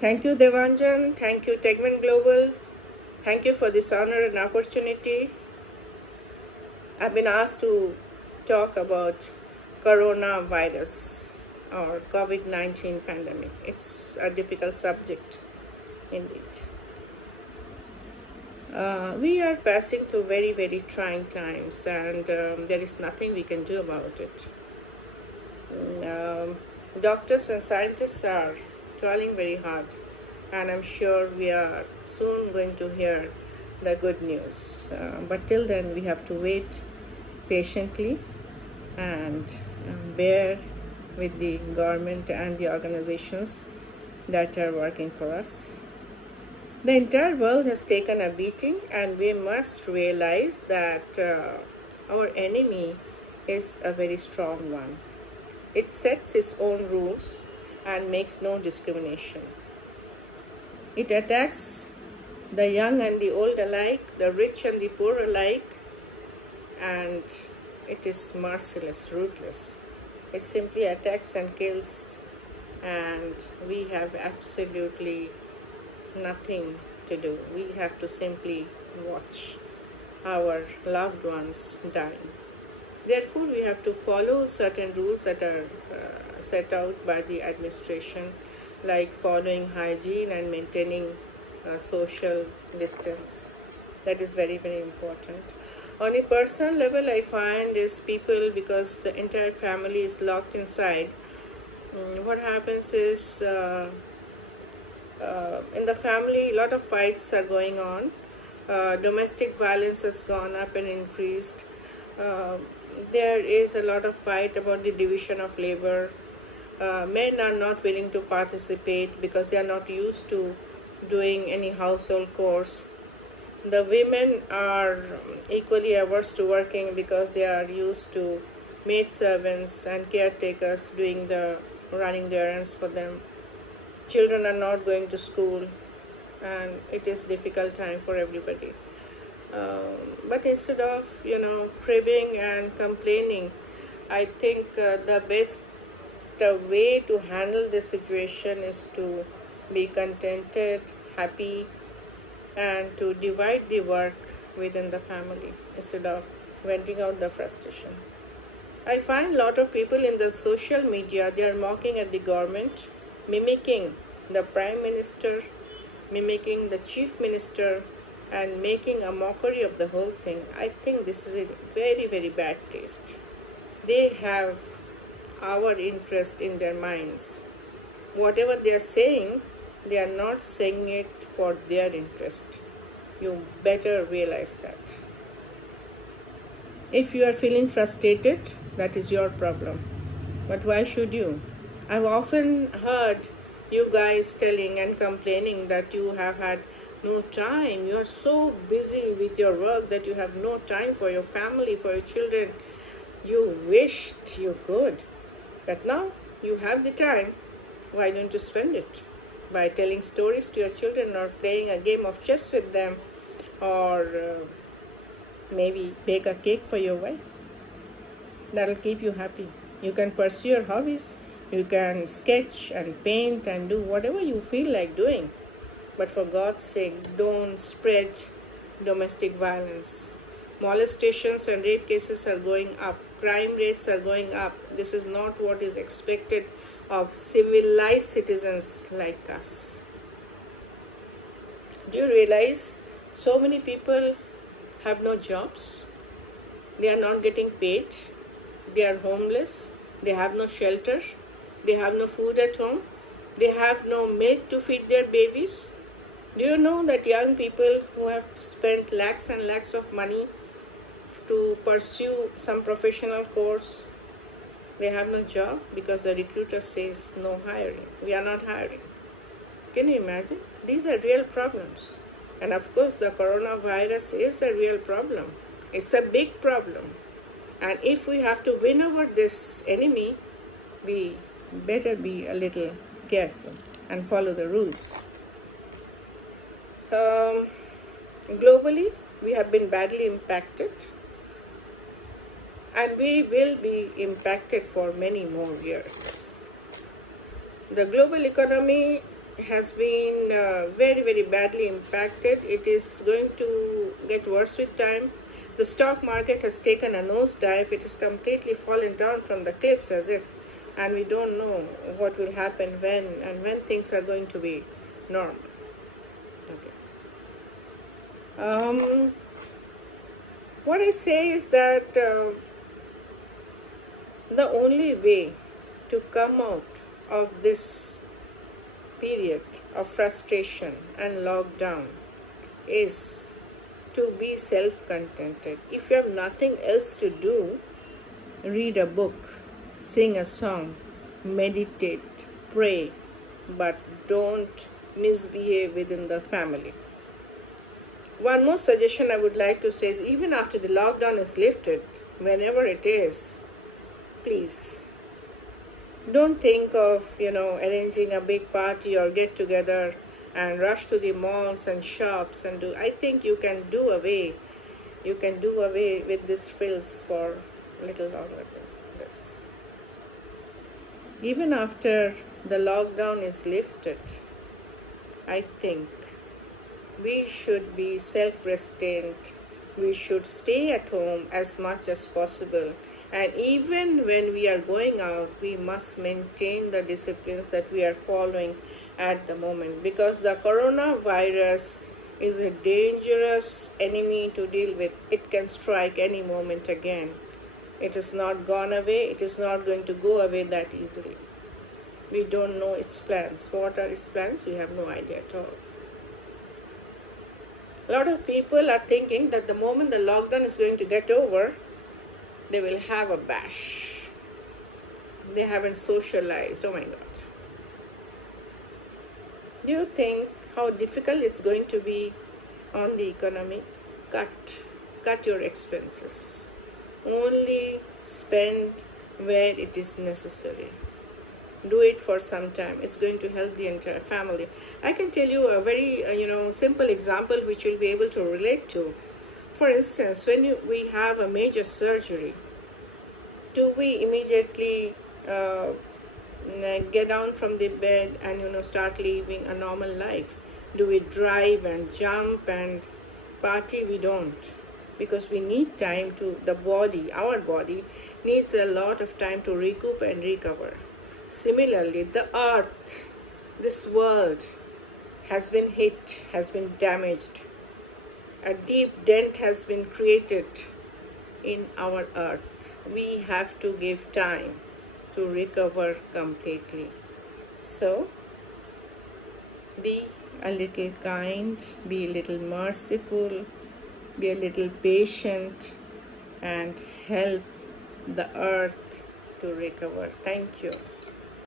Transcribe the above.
Thank you, Devanjan. Thank you, Tegman Global. Thank you for this honor and opportunity. I've been asked to talk about coronavirus or COVID-19 pandemic. It's a difficult subject indeed. We are passing through very, very trying times, and there is nothing we can do about it. Doctors and scientists are toiling very hard, and I'm sure we are soon going to hear the good news. But till then, we have to wait patiently and bear with the government and the organizations that are working for us. The entire world has taken a beating, and we must realize that our enemy is a very strong one. It sets its own rules and makes no discrimination. It attacks the young and the old alike, the rich and the poor alike, and it is merciless, ruthless. It simply attacks and kills, and we have absolutely nothing to do. We have to simply watch our loved ones dying. Therefore, we have to follow certain rules that are set out by the administration, like following hygiene and maintaining social distance. That is very, very important. On a personal level, I find is people, because the entire family is locked inside, what happens is in the family, a lot of fights are going on. Domestic violence has gone up and increased. There is a lot of fight about the division of labor. Men are not willing to participate because they are not used to doing any household chores. The women are equally averse to working because they are used to maid servants and caretakers running the errands for them. Children are not going to school, and it is difficult time for everybody. But instead of cribbing and complaining, I think the best way to handle this situation is to be contented, happy, and to divide the work within the family instead of venting out the frustration. I find a lot of people in the social media, they are mocking at the government, mimicking the Prime Minister, mimicking the Chief Minister, and making a mockery of the whole thing. I think this is a very, very bad taste. They have our interest in their minds. Whatever they are saying, they are not saying it for their interest. You better realize that. If you are feeling frustrated, that is your problem. But why should you? I've often heard you guys telling and complaining that you have had no time. You are so busy with your work that you have no time for your family, for your children. You wished you could. But now you have the time. Why don't you spend it by telling stories to your children, or playing a game of chess with them, or maybe bake a cake for your wife? That'll keep you happy. You can pursue your hobbies. You can sketch and paint and do whatever you feel like doing. But for God's sake, don't spread domestic violence. Molestations and rape cases are going up. Crime rates are going up. This is not what is expected of civilized citizens like us. Do you realize so many people have no jobs? They are not getting paid. They are homeless. They have no shelter. They have no food at home. They have no milk to feed their babies. Do you know that young people who have spent lakhs and lakhs of money to pursue some professional course, they have no job because the recruiter says no hiring. We are not hiring. Can you imagine? These are real problems. And of course, the coronavirus is a real problem. It's a big problem. And if we have to win over this enemy, we better be a little careful and follow the rules. Globally, we have been badly impacted, and we will be impacted for many more years. The global economy has been very, very badly impacted. It is going to get worse with time. The stock market has taken a nosedive. It has completely fallen down from the cliffs as if, and we don't know what will happen when things are going to be normal. Okay. What I say is that the only way to come out of this period of frustration and lockdown is to be self-contented. If you have nothing else to do, read a book, sing a song, meditate, pray, but don't misbehave within the family. One more suggestion I would like to say is, even after the lockdown is lifted, whenever it is, please don't think of arranging a big party or get together and rush to the malls and shops and do. I think you can do away with these frills for a little longer than this. Even after the lockdown is lifted, I think we should be self-restrained. We should stay at home as much as possible. And even when we are going out, we must maintain the disciplines that we are following at the moment, because the coronavirus is a dangerous enemy to deal with. It can strike any moment again. It is not gone away. It is not going to go away that easily. We don't know its plans. What are its plans? We have no idea at all. A lot of people are thinking that the moment the lockdown is going to get over, they will have a bash. They haven't socialized. Oh my God. Do you think how difficult it's going to be on the economy? Cut your expenses. Only spend where it is necessary. Do it for some time. It's going to help the entire family. I can tell you a very simple example which you'll be able to relate to. For instance, when we have a major surgery, do we immediately get down from the bed and start living a normal life? Do we drive and jump and party? We don't, because we need time to, our body needs a lot of time to recoup and recover. Similarly, the earth, this world has been hit, has been damaged. A deep dent has been created in our earth. We have to give time to recover completely. So, be a little kind, be a little merciful, be a little patient, and help the earth to recover. Thank you.